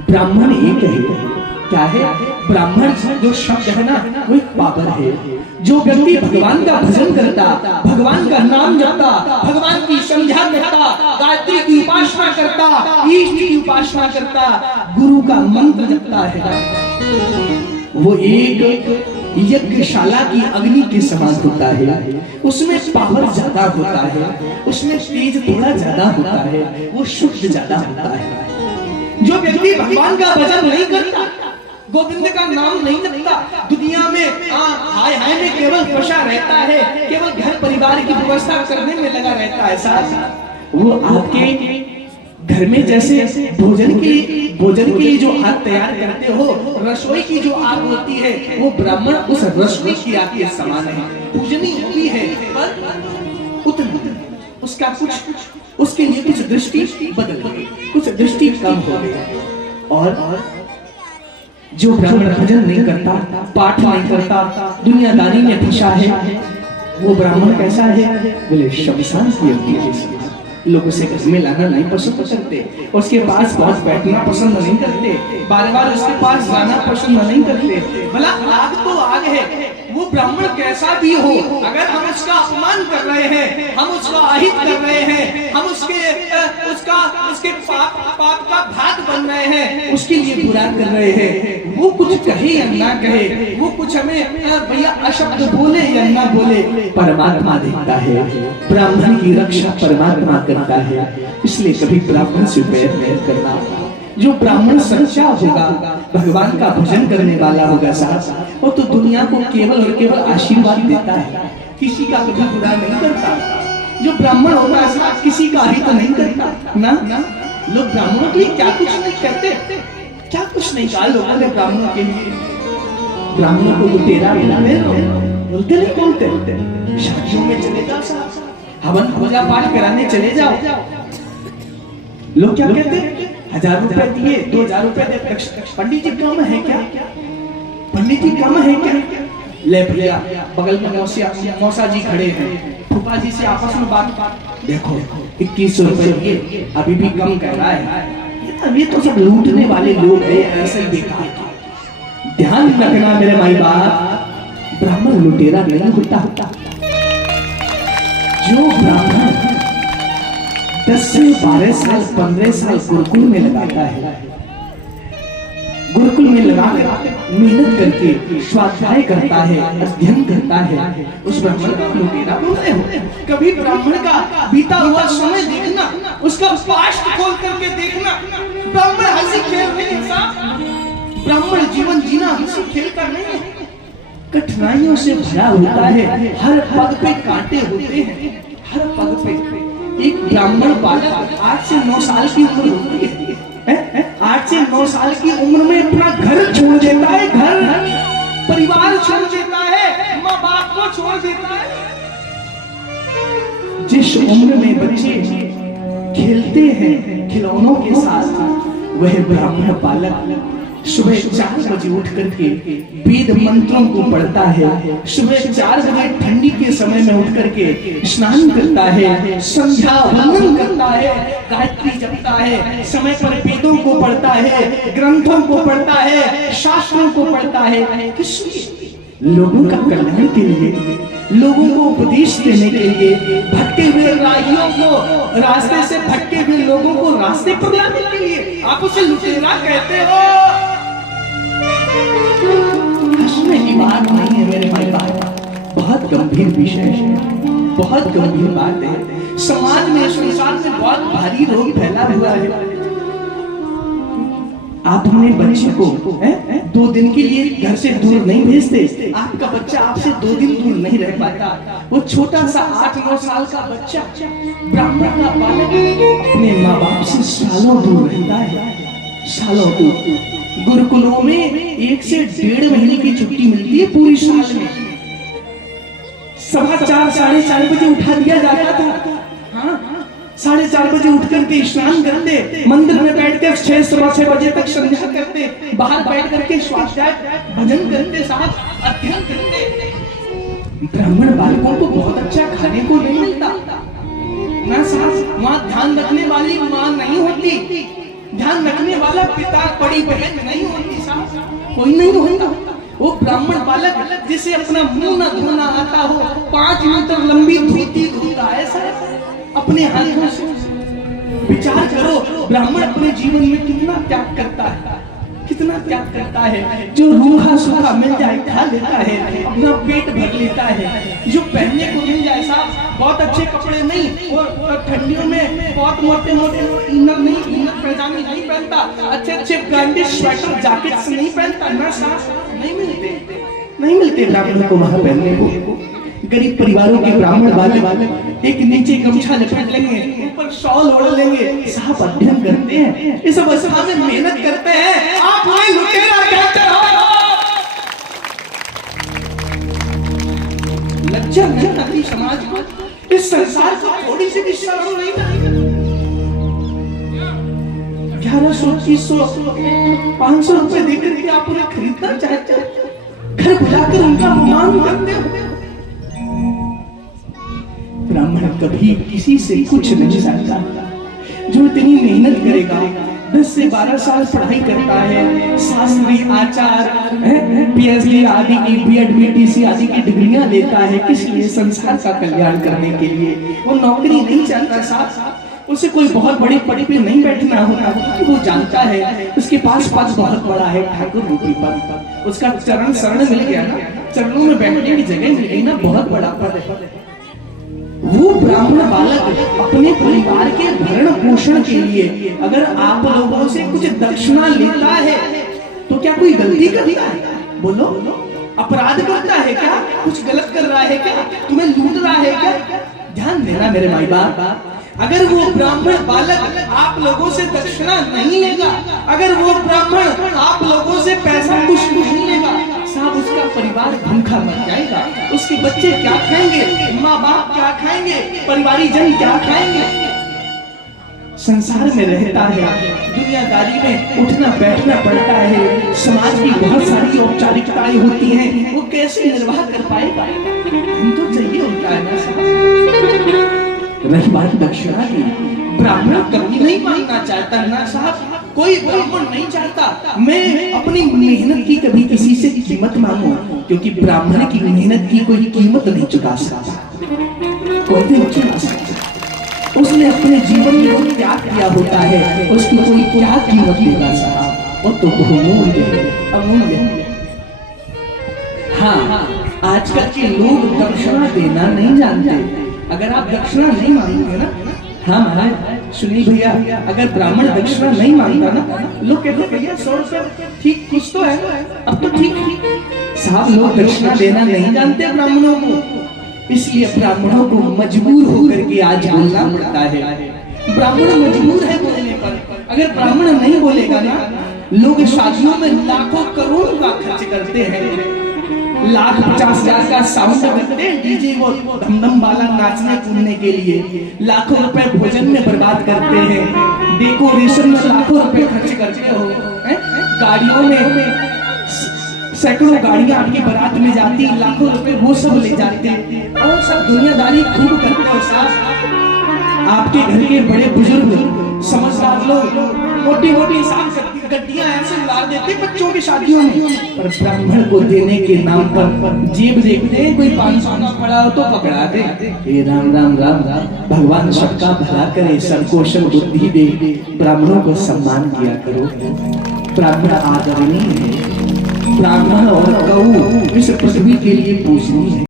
ब्राह्मण एक है। क्या है? ब्राह्मण जो शब्द है ना, वो एक पावर है। जो व्यक्ति भगवान का भजन करता, भगवान का नाम जपता, भगवान की संध्या करता, गायत्री की उपासना करता, ईष्ट की उपासना करता, गुरु का मंत्र जपता है, वो एक यज्ञशाला की अग्नि के समान होता है। उसमें पावर ज्यादा होता है, उसमें तेज थोड़ा ज्यादा होता है, वो शुद्ध ज्यादा होता है। जो व्यक्ति भगवान का भजन नहीं करता, गोविंद का नाम नहीं जपता, दुनिया में हाय हाय में केवल फंसा रहता है, केवल घर परिवार की व्यवस्था करने में लगा रहता है, साथ वो आपके घर में जैसे भोजन के लिए जो आग तैयार करते हो, रसोई की जो आग होती है, वो ब्राह्मण उस रसोई की आग के समान है। पूजनीय भी है, पर उतना उसका कुछ उसके लिए कुछ दृष्टि बदल गई, कुछ दृष्टि कम हो गई। और जो ब्राह्मण भजन नहीं करता, पाठ नहीं करता, दुनियादारी में फंसा है, वो ब्राह्मण कैसा है? बोले शमशान की अग्नि जैसी। लोगों से घर में लाना नहीं पसंद करते, उसके पास बहुत बैठना पसंद नहीं करते, बार बार उसके पास जाना पसंद नहीं करते। भला आग तो आग है, वो ब्राह्मण कैसा भी हो, अगर हम उसका अपमान कर रहे हैं, हम उसका अहित कर रहे हैं, हम उसके पाप का भाग बन रहे हैं, उसके लिए बुरा कर रहे हैं, वो कुछ कहे या ना कहे, वो कुछ हमें भैया अशब्द बोले या ना बोले, परमात्मा देखता है। ब्राह्मण की रक्षा परमात्मा करता है, इसलिए कभी ब्राह्मण से बैर नहीं करना। जो ब्राह्मण सच्चा होगा, भगवान का भजन करने वाला होगा साहब, वो तो दुनिया को केवल और केवल आशीर्वाद देता है, किसी का कभी बुरा नहीं करता। जो ब्राह्मण होता है साहब, किसी का हित नहीं करता ना। लोग ब्राह्मणों के लिए क्या कुछ नहीं करते, क्या कुछ नहीं कहा लोगों ने ब्राह्मणों के लिए। ब्राह्मणों को लुटेरा बोलते नहीं बोलते। शादियों में चले जाओ साहब, हवन पूजा पाठ कराने चले जाओ, लोग क्या कहते? 1000 रुपए दिए, 2000 रुपए दे, पंडित जी कम है क्या? पंडित जी कम है क्या? ले भैया, बगल में मौसा जी खड़े हैं, फूफा जी से आपस में बात, देखो 2100 रुपए दिए, अभी भी कम कह रहा है। ये तो सब लूटने वाले लोग हैं, ऐसे ही बेकार। ध्यान रखना मेरे माई बाप, ब्राह्मण लुटेरा नहीं होता। जो ब्राह्मण 10 से 12 साल 15 साल गुरुकुल में लगाता है, गुरुकुल में लगा मेहनत करके स्वाध्याय करता है, अध्ययन करता है, उस ब्राह्मण का लुटेरा बोलते हो। कभी ब्राह्मण का बीता हुआ समय देखना, उसका पास्ट खोल करके देखना। ब्राह्मण हंसी खेल नहीं साहब, ब्राह्मण जीवन जीना हंसी खेल कर नहीं है, कठिनाइयों से भरा होता है, हर पग पे कांटे होते हैं, हर पग पे। एक ब्राह्मण बालक 8 से 9 साल की उम्र होती है, 8 से 9 साल की उम्र में अपना घर छोड़ देता है, घर परिवार छोड़ देता है, माँ बाप को छोड़ देता है। जिस उम्र में बच्चे खेलते हैं खिलौनों के साथ, वह ब्राह्मण बालक सुबह 4 बजे उठ करके वेद मंत्रों को पढ़ता है, सुबह 4 बजे ठंडी के समय में उठ करके स्नान करता है, संध्या वंदन करता है, गायत्री जपता है, समय पर वेदों को पढ़ता है, ग्रंथों को पढ़ता है, शास्त्रों को पढ़ता है। किस लिए? लोगों का कल्याण के लिए, लोगों को उपदेश देने के लिए, भटके हुए राहियों को, रास्ते से भटके हुए लोगों को रास्ते पर लाने के लिए। आप उसे लुटेरा कहते हो, हंसने की बात नहीं है मेरे भाई बाप, बहुत गंभीर विषय है, बहुत गंभीर बात है। समाज में, संसार में बहुत भारी रोग फैला हुआ है। आप अपने बच्चे को 2 दिन के लिए घर से दूर नहीं भेजते, आपका बच्चा आपसे 2 दिन दूर नहीं रह पाता। वो छोटा सा 8-9 साल का बच्चा, ब्राह्मण का बालक, अपने माँ बाप से सालों दूर रहता है, सालों दूर। गुरुकुलों में 1 से 1.5 महीने की छुट्टी मिलती है पूरी साल में। 4:15 साढ़े 4 बजे उठा दिया जाता था, हाँ 4:30 बजे उठ करके स्नान करते, मंदिर में बैठते 6-6 बजे तक संध्या करते, बाहर बैठ करके स्वाध्याय भजन करते, साथ अध्ययन करते। ब्राह्मण बालकों को बहुत अच्छा खाने को नहीं मिलता ना साहब, वहाँ ध्यान रखने वाली माँ नहीं होती, ध्यान रखने वाला पिता बड़ी बहन नहीं होती साहब, कोई नहीं होता। वो ब्राह्मण बालक जिसे अपना मुंह न धोना आता हो, 5 मीटर लंबी धोती धोता है साहब अपने हाथों से। विचार करो ब्राह्मण अपने जीवन में कितना त्याग करता है, कितना त्याग करता है। जो रूखा सूखा मिल जाए खा लेता है, अपना पेट भर लेता है। जो पहनने को मिल जाए साहब, बहुत अच्छे कपड़े नहीं, और ठंडियों में बहुत मोटे मोटे इनर नहीं, इनर पैजामे नहीं पहनता, अच्छे अच्छे ब्रांडेड स्वेटर जैकेट्स नहीं पहनता ना साहब, नहीं मिलते ब्राह्मणों को वहां पहनने को। गरीब परिवारों के ब्राह्मण वाले एक नीचे गमछा लपेट लेंगे, ऊपर शॉल ओढ़ लेंगे, साहब अध्ययन करते हैं, इस अवस्था में मेहनत करते हैं। आप हमें लुटेरा कहते हो, लज्जा नहीं आती समाज को, इस संसार को थोड़ी सी भी शर्म नहीं आती। 1100, 300, 500 रुपए देकर के आप उन्हें खरीदना चाहते हो, घर बुलाकर उनका अपमान करते हो। ब्राह्मण कभी किसी से कुछ नहीं चाहता। जो इतनी मेहनत करेगा, 10 से 12 साल पढ़ाई करता है, शास्त्री, आचार, पीएचडी आदि की, बीएड, बीटीसी आदि की डिग्रियां लेता है, किस लिए? संसार का कल्याण करने के लिए। वो नौकरी नहीं चाहता साहब, उसे कोई बहुत बड़ी पद पे नहीं बैठना होता, वो जानता है उसके पास पद बहुत बड़ा है, ठाकुर रूपी पद, उसका चरण शरण मिल गया ना, चरणों में बैठने की जगह मिल गई ना, बहुत बड़ा पद है। वो ब्राह्मण बालक अपने परिवार के भरण पोषण के लिए अगर आप लोगों से कुछ दक्षिणा लेता है तो क्या कोई गलती करता है? बोलो, अपराध करता है क्या? कुछ गलत कर रहा है क्या? तुम्हें लूट रहा है क्या? ध्यान देना मेरे माई बाप, अगर वो ब्राह्मण बालक आप लोगों से दक्षिणा नहीं लेगा, अगर वो ब्राह्मण आप लोगों से पैसा कुछ नहीं लेगा, साहब उसका परिवार भूखा मर जाएगा। उसके बच्चे क्या खाएंगे, माँ बाप क्या खाएंगे, परिवारी जन क्या खाएंगे? संसार में रहता है, दुनियादारी में उठना बैठना पड़ता है, समाज की बहुत सारी औपचारिकताएं होती हैं, वो कैसे निर्वाह कर पाएगा? हम तो चाहिए होता है ना साहब। रही बात दक्षिणा की, ब्राह्मण कभी नहीं मांगना चाहता ना साहब, कोई ब्राह्मण नहीं चाहता मैं अपनी मेहनत की कभी किसी से कीमत मांगूं, क्योंकि ब्राह्मण की मेहनत की कोई कीमत नहीं चुका सकता, कोई नहीं चुका सकता। उसने अपने जीवन में त्याग किया होता है, उसकी कोई क्या कीमत देगा साहब, वो तो बहुमूल्य है, अमूल्य है। हाँ, आजकल के लोग दक्षिणा देना नहीं जानते। अगर आप दक्षिणा नहीं मांगोगे ना, हाँ महाराज सुनिए भैया, अगर ब्राह्मण दक्षिणा नहीं मांगता ना, लोग कहते भैया 100 रुपए ठीक, कुछ तो है, अब तो ठीक साहब। लोग दक्षिणा देना नहीं जानते ब्राह्मणों को, इसलिए ब्राह्मणों को मजबूर होकर के आज बोलना पड़ता है। ब्राह्मण मजबूर है बोलने पर। अगर ब्राह्मण नहीं बोलेगा ना, लोग शादियों में लाखों करोड़ का खर्च करते हैं, लाख 50,000 का साउंड करते हैं, डीजे वो धमधम वाला नाचने कूदने के लिए, लाखों रुपए भोजन में बर्बाद करते हैं, डेकोरेशन में लाखों रुपए खर्च करते हो, गाड़ियों में सैकड़ों गाड़ियां आपकी बारात में जाती, लाखों रुपए वो सब ले जाते हैं, और सब दुनियादारी खूब करते हो साहब। आपके घर के बड़े बुजुर्ग समझदार लोग मोटी मोटी गड्डियां ऐसे उड़ा देते बच्चों की शादियों में, पर ब्राह्मण को देने के नाम पर जेब देखते हैं, कोई 500 का पड़ा हो तो पकड़ा दे। हे राम राम राम राम, भगवान सबका भला करे, सबको बुद्धि दे, ब्राह्मणों को सम्मान किया करो। ब्राह्मण आदरणीय है, ब्राह्मण और गौ इस पृथ्वी के लिए पूजनीय है।